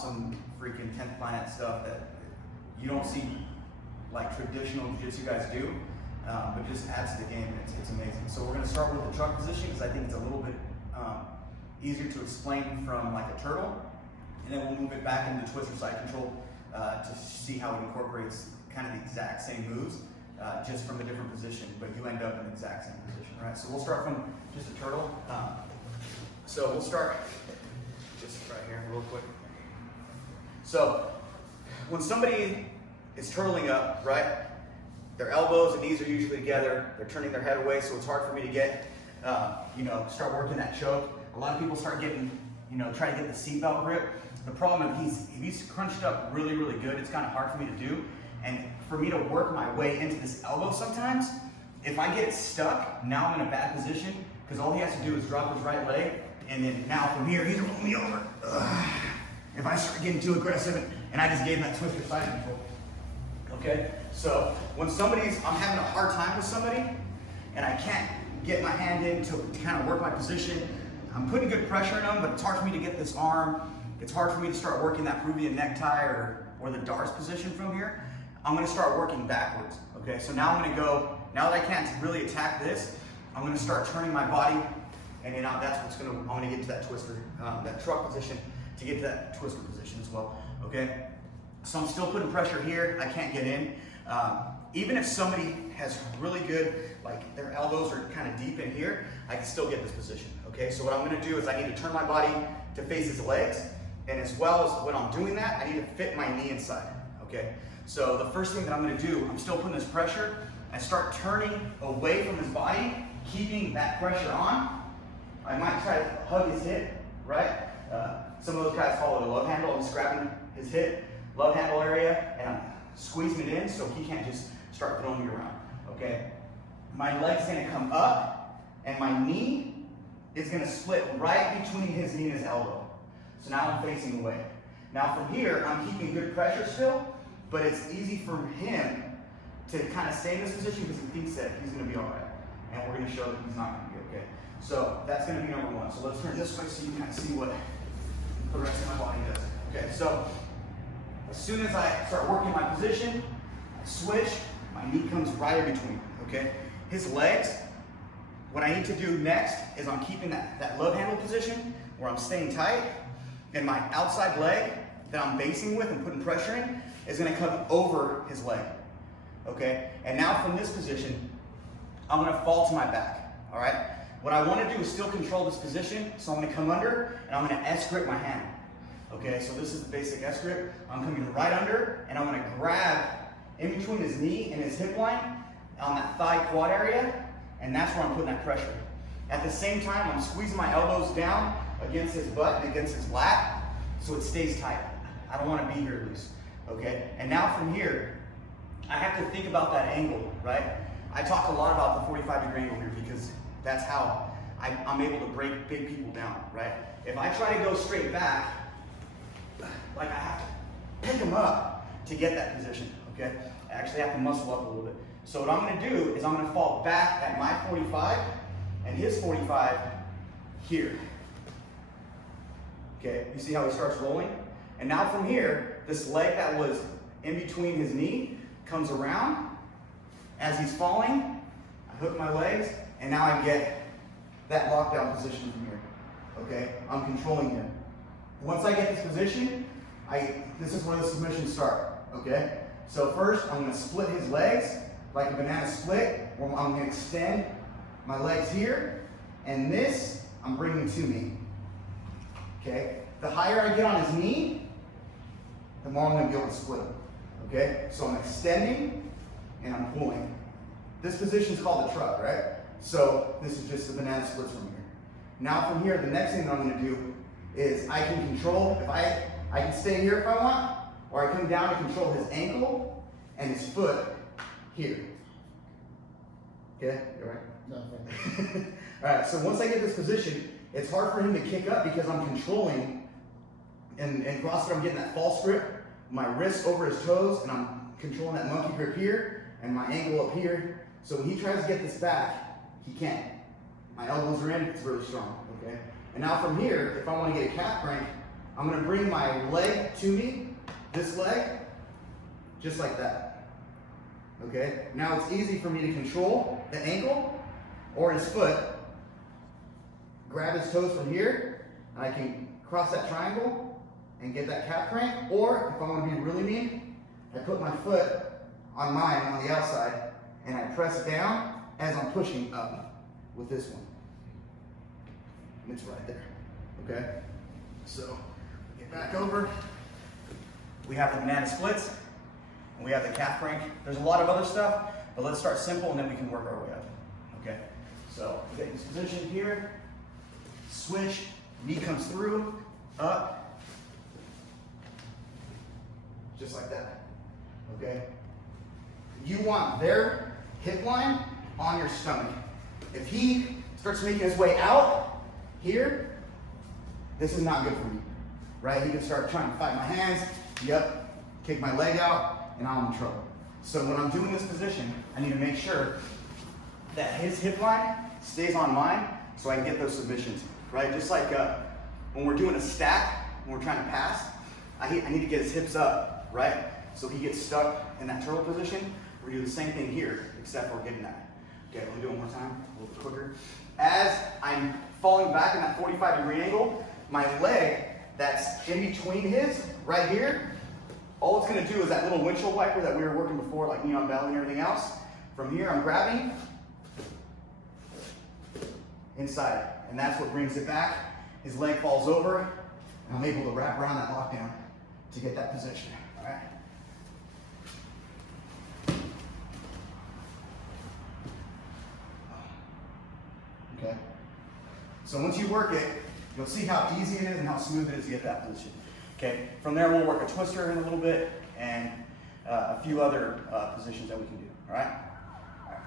awesome freaking 10th planet stuff that you don't see like traditional jiu-jitsu guys do, but just adds to the game, and it's amazing. So we're gonna start with the truck position because I think it's a little bit easier to explain from like a turtle, and then we'll move it back into twister side control to see how it incorporates kind of the exact same moves, just from a different position, but you end up in the exact same position, right? So we'll start from just a turtle. So we'll start just right here real quick. So when somebody is turtling up, right, their elbows and knees are usually together, they're turning their head away, so it's hard for me to get, start working that choke. A lot of people start getting, try to get the seatbelt grip. The problem is if he's crunched up really, really good, it's kind of hard for me to do. And for me to work my way into this elbow sometimes, if I get it stuck, now I'm in a bad position because all he has to do is drop his right leg, and then now from here, he's rolling me over. If I start getting too aggressive, and I just gave him that twister side control. Okay, so when I'm having a hard time with somebody, and I can't get my hand in to kind of work my position, I'm putting good pressure on them, but it's hard for me to get this arm. It's hard for me to start working that Peruvian necktie or the Darce position from here. I'm gonna start working backwards, okay? So now I'm gonna go, now that I can't really attack this, I'm gonna start turning my body, and then I'm gonna get to that twister, that truck position, to get to that twister position as well, okay? So I'm still putting pressure here, I can't get in. Even if somebody has really good, like their elbows are kind of deep in here, I can still get this position, okay? So what I'm gonna do is I need to turn my body to face his legs, and as well as when I'm doing that, I need to fit my knee inside, okay? So the first thing that I'm gonna do, I'm still putting this pressure, I start turning away from his body, keeping that pressure on. I might try to hug his hip, right? Some of those guys call it a love handle. I'm just grabbing his hip, love handle area, and I'm squeezing it in so he can't just start throwing me around, okay? My leg's gonna come up, and my knee is gonna split right between his knee and his elbow. So now I'm facing away. Now from here, I'm keeping good pressure still, but it's easy for him to kind of stay in this position because he thinks that he's gonna be all right. And we're gonna show that he's not gonna be okay. So that's gonna be number one. So let's turn this way so you can kind of see what the rest of my body does. Okay, so as soon as I start working my position, I switch, my knee comes right in between, okay? His legs, what I need to do next is I'm keeping that love handle position where I'm staying tight, and my outside leg that I'm basing with and putting pressure in is gonna come over his leg, okay? And now from this position, I'm gonna fall to my back, all right? What I wanna do is still control this position, so I'm gonna come under, and I'm gonna S-grip my hand, okay? So this is the basic S-grip. I'm coming right under, and I'm gonna grab in between his knee and his hip line on that thigh quad area, and that's where I'm putting that pressure. At the same time, I'm squeezing my elbows down against his butt and against his lat, so it stays tight. I don't wanna be here loose, okay? And now from here, I have to think about that angle, right? I talk a lot about the 45-degree angle here because that's how I'm able to break big people down, right? If I try to go straight back, like I have to pick them up to get that position, okay? I actually have to muscle up a little bit. So what I'm gonna do is I'm gonna fall back at my 45 and his 45 here. Okay, you see how he starts rolling? And now from here, this leg that was in between his knee comes around. As he's falling, I hook my legs, and now I get that lockdown position from here, okay? I'm controlling him. Once I get this position, this is where the submissions start, okay? So first, I'm gonna split his legs, like a banana split, where I'm gonna extend my legs here, and this, I'm bringing to me, okay? The higher I get on his knee, the more I'm gonna be able to split him, okay? So I'm extending, and I'm pulling. This position is called the truck, right? So this is just the banana splits from here. Now from here, the next thing that I'm gonna do is I can control, if I can stay here if I want, or I come down to control his ankle and his foot here. Okay, you all right? No. All right, so once I get this position, it's hard for him to kick up because I'm controlling, and CrossFit I'm getting that false grip, my wrist over his toes, and I'm controlling that monkey grip here, and my ankle up here. So when he tries to get this back, he can't. My elbows are in, it's really strong, okay? And now from here, if I want to get a calf crank, I'm gonna bring my leg to me, this leg, just like that. Okay? Now it's easy for me to control the ankle or his foot, grab his toes from here, and I can cross that triangle and get that calf crank, or if I want to be really mean, I put my foot on mine on the outside and I press down as I'm pushing up with this one. And it's right there. Okay? So, get back over. We have the banana splits and we have the calf crank. There's a lot of other stuff, but let's start simple and then we can work our way up. Okay? So, we get this position here, switch, knee comes through, up, just like that. Okay? You want their hip line on your stomach. If he starts making his way out here, this is not good for me, right? He can start trying to fight my hands, yep, kick my leg out, and I'm in trouble. So when I'm doing this position, I need to make sure that his hip line stays on mine so I can get those submissions, right? Just like when we're doing a stack, when we're trying to pass, I need to get his hips up, right? So he gets stuck in that turtle position. We're gonna do the same thing here, except we're getting that. Okay, let me do it one more time, a little bit quicker. As I'm falling back in that 45-degree angle, my leg that's in between his, right here, all it's gonna do is that little windshield wiper that we were working before, like knee on belly and everything else. From here, I'm grabbing inside, and that's what brings it back. His leg falls over, and I'm able to wrap around that lockdown to get that position, all right? Okay. So once you work it, you'll see how easy it is and how smooth it is to get that position. Okay. From there, we'll work a twister in a little bit and a few other positions that we can do. All right. All right.